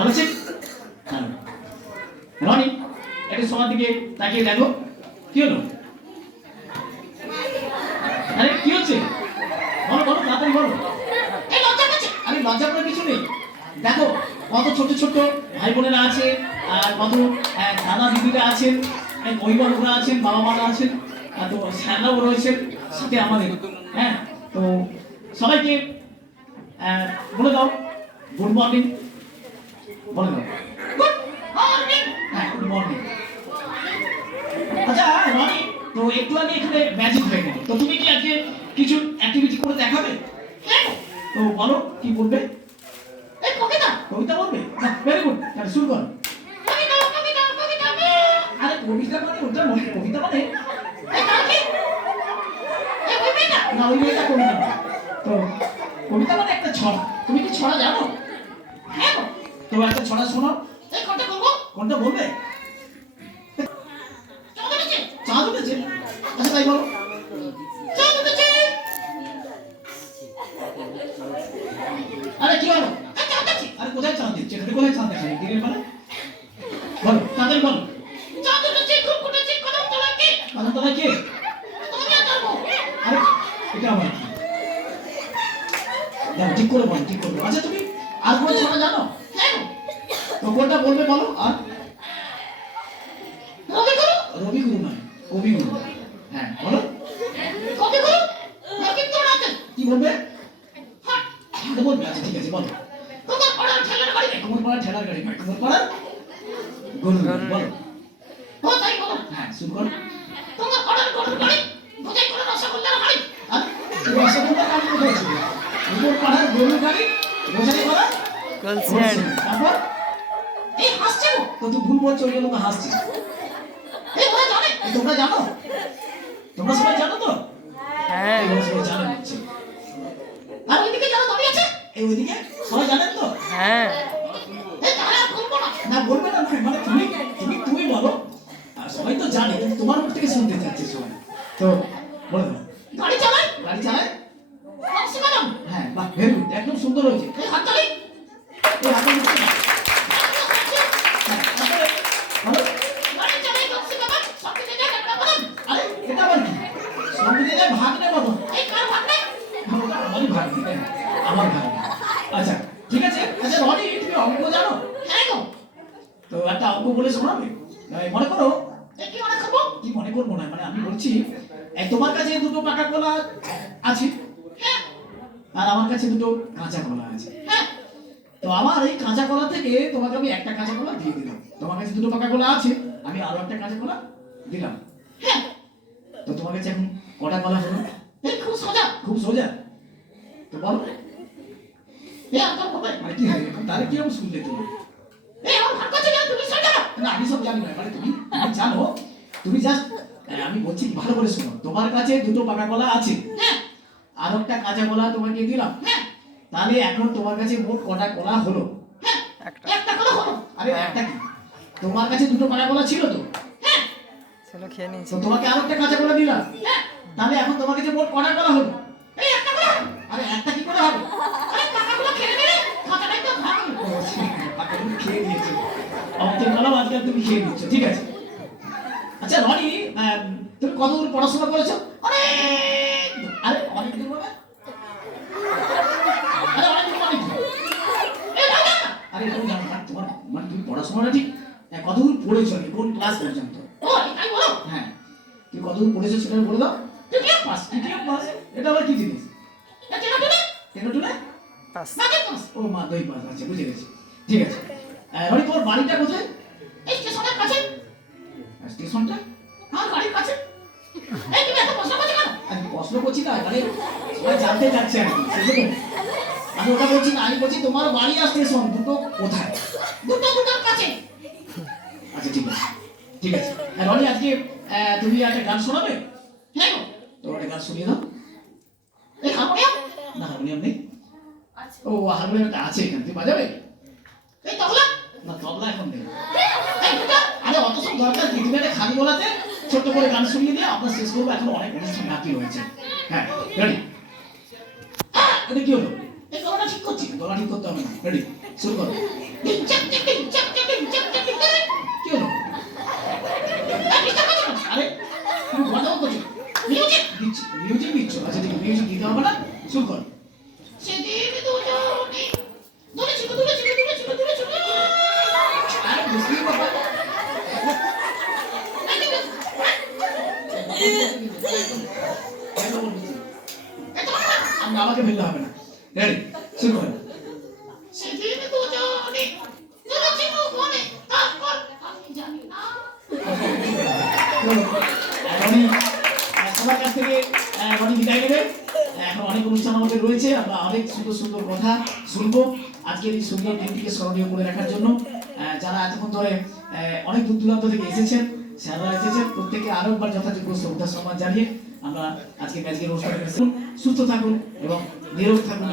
ভালো আছে? হ্যাঁ রনি একটু সবার দিকে তাকিয়ে দেখো কি হলো? আরে কি হচ্ছে বলো বলো তাড়াতাড়ি বলো। এই লজ্জা করছে? আরে লজ্জা করার কিছু নেই। দেখো কত ছোট ছোট ভাই বোনেরা আছে আর কত দাদা দিদিরা আছেন, অভিভাবকরা আছেন, বাবা মারা আছেন, তো স্যাররাও রয়েছেন সাথে আমাদের। হ্যাঁ তো সবাইকে বলে দাও গুড মর্নিং বলে দাও। Good morning. হ্যাঁ গুড মর্নিং। আচ্ছা রনি তো একটু আগে এখানে ম্যাজিক হয়ে গেল, তো তুমি কি আজকে কিছু অ্যাক্টিভিটি করে দেখাবে? হ্যাঁ তো বলো কি বলবে? এই কবিতা কবিতা বলবে? ভেরি গুড, তাহলে শুরু করো। কবিতা কবিতা কবিতা। আরে কবিতা মানে ওটা নয়, কবিতা মানে এই কাকে এই কবিতা না, ওই মেয়েটা কবিতা না। তো কবিতা মানে একটা ছড়া। তুমি কি ছড়া জানো? হ্যাঁ তো একটা ছড়া শোনো। এই কোনটা বলবো? কোনটা বলবে? চাঁদ উঠেছে? আচ্ছা তাই বলো। চাঁদ উঠেছে। আরে কি হলো? চাঁদ উঠেছে। আরে কোথায় চাঁদ দিচ্ছে? এটা কোথায় চাঁদ দেখায়? দিনের বেলা বলো তাড়াতাড়ি বলো। চাঁদ উঠেছে, খুব উঠেছে, কদম তলায় কে? কদম তলায় কে? তুমি আর ধরবো। আরে এটা আবার কি? দাও ঠিক করে বলো, ঠিক করে বলো। আচ্ছা তুমি আর কোন ছড়া জানো? হ্যাঁ তো কোনটা বলবে বলো। আর রবিগুরু। রবিগুরু নয়, কবিগুরু। হ্যাঁ বলো। কবিগুরু রবীন্দ্রনাথ। কি বলবে? হ্যাঁ বলবে। আচ্ছা ঠিক আছে বলো। তোমার পাড়ার ঠেলার গাড়ি। তোমার পাড়ার ঠেলার গাড়ি নয়, তোমার পাড়ার গরু বলো। ও তাই বলো। হ্যাঁ শুরু করো। তোমার পাড়ার গরুর গাড়ি বোঝাই করে রসগোল্লার গাড়ি। আর রসগোল্লার গাড়ি কোথায় ছিল? তোমার পাড়ার গরুর গাড়ি বোঝাই করা কলসিয়ার। তারপর এই হাসছে তো তুই ভুল বলছো, ওই জন্য তো হাসছি। এই ওরা জানে? তোমরা জানো? তোমরা সবাই জানো তো? হ্যাঁ তোমরা সবাই জানো হচ্ছে। আর ওইদিকে যারা দাঁড়িয়ে আছে এই ওইদিকে সবাই জানেন তো? হ্যাঁ এই তারা বলবো না। না বলবে না, মানে তুমি তুমি তুমি বলো। আর সবাই তো জানে, তোমার মুখ থেকে শুনতে চাচ্ছে সবাই। তো বলে দাও। গাড়ি চালায়? গাড়ি চালায় টক্সি ম্যাডাম। হ্যাঁ বাহ ভেরি গুড, একদম সুন্দর হয়েছে। এই হাততালি। এই হাততালি। বলো। গাড়ি চালায় টক্সি ম্যাডাম, সবকিছু জায়গা একটা বলেন। আরে এটা আবার কি? সবকিছু জায়গা ভাগনে বলো। এই কার ভাগনে? আমারই ভাগনে। আমার ভাগনে। আচ্ছা ঠিক আছে। আচ্ছা রনি তুমি অঙ্ক জানো? হ্যাঁ গো। তো একটা অঙ্ক বলে শোনাবে? মনে করো কি মনে করবো? কি মনে করবো না, মানে আমি বলছি তোমার কাছে দুটো পাকা কলা আছে, হ্যাঁ, আর আমার কাছে দুটো কাঁচা কলা আছে, হ্যাঁ। তো আমার এই কাঁচা কলা থেকে তোমাকে আমি একটা কাঁচা কলা দিয়ে দিলাম। তোমার কাছে দুটো পাকা কলা আছে, আমি আরো একটা কাঁচা কলা দিলাম, হ্যাঁ। তো তোমার কাছে এখন কটা কলা হলো? এই খুব সোজা, খুব সোজা। তো বলো এই আর বলবে মানে কি হয় এখন? তাহলে কি রকম শুনলে তুমি? এই আমার ভাগ কাছে যাও, তুমি সোজা না। আমি সব জানি না, মানে তুমি জানো। তুমি জাস্ট আমি বলছি ভালো করে শোনো। তোমার কাছে দুটো পাকা কলা আছে, হ্যাঁ, আর একটা কাঁচা কলা তোমাকে দিলাম, হ্যাঁ। তাহলে এখন তোমার কাছে মোট কটা কলা হলো? হ্যাঁ একটা কলা হলো। আরে একটা কি? তোমার কাছে দুটো পাকা কলা ছিল তো, হ্যাঁ, চলো খেয়ে নিয়েছি। তো তোমাকে আর একটা কাঁচা কলা দিলাম, হ্যাঁ। তাহলে এখন তোমার কাছে মোট কটা কলা হলো? এই একটা কলা। আরে একটা কি করে হবে? আরে পাকাগুলো খেয়ে নিলে কাঁচাটাই তো ভাগ হলো। পাকাগুলো খেয়ে নিয়েছো, অঙ্কের কলা আজকাল তুমি খেয়ে নিচ্ছ, ঠিক আছে। আচ্ছা রনি তুমি কতদূর পড়াশোনা করেছো? আরে আরে অনেক দূর বলে? আরে অনেক দূর মানে কি? এই দাদা আরে তুমি জানো না তোমার মানে তুমি পড়াশোনাটা ঠিক কতদূর পড়েছো, কোন ক্লাস পর্যন্ত? ও তাই বলো। হ্যাঁ তুমি কতদূর পড়েছো সেটা বলে দাও। তৃতীয় পাস। তৃতীয় পাস এটা আবার কি জিনিস? এটা টুনে পাস। মাধ্যমিক পাস। ও মাধ্যমিক পাস, আচ্ছা বুঝে গেছি, ঠিক আছে। রনি তোমার বাড়িটা কোথায়? এই স্টেশনের কাছে। স্টেশনটা আমার বাড়ির কাছে। এই তুমি এত প্রশ্ন করছো কেন? আমি প্রশ্ন করছি না, মানে সবাই জানতে চাচ্ছে আর কি, সেজন্য আমি ওটা বলছি না। আমি বলছি তোমার বাড়ি আর স্টেশন দুটো কোথায়? দুটোর কাছে। আচ্ছা ঠিক আছে, ঠিক আছে। রনি আজকে তুমি একটা গান শোনাবে? হ্যাঁ গো। তো একটা গান শুনিয়ে দাও। এই হারমোনিয়াম? না হারমোনিয়াম নেই। ও হারমোনিয়ামটা আছে এখানে, তুমি বাজাবে? এই তবলা? না তবলা এখন নেই। এই দুটো আরে অত সব দরকার কি? তুমি একটা খালি গলাতে ছোট্ট করে গান শুনিয়ে দিয়ে আমরা শেষ করবো, এখন অনেক অনুষ্ঠান বাকি রয়েছে। হ্যাঁ রেডি? এটা কি হলো? এই গলাটা ঠিক করছি, গলা ঠিক করতে হবে না। রেডি শুরু করো। আমাদের রয়েছে। আমরা অনেক সুন্দর সুন্দর কথা শুনবো আজকের এই সুন্দর দিনটিকে স্মরণীয় করে রাখার জন্য। যারা এতক্ষণ ধরে অনেক দূর দূরান্ত থেকে এসেছেন, স্যাররা এসেছেন, প্রত্যেকে আরো একবার যথাযোগ্য শ্রদ্ধা সম্মান জানিয়ে আমরা আজকে ম্যাচকে অনুষ্ঠানে সুস্থ থাকুন এবং নিরোগ থাকুন।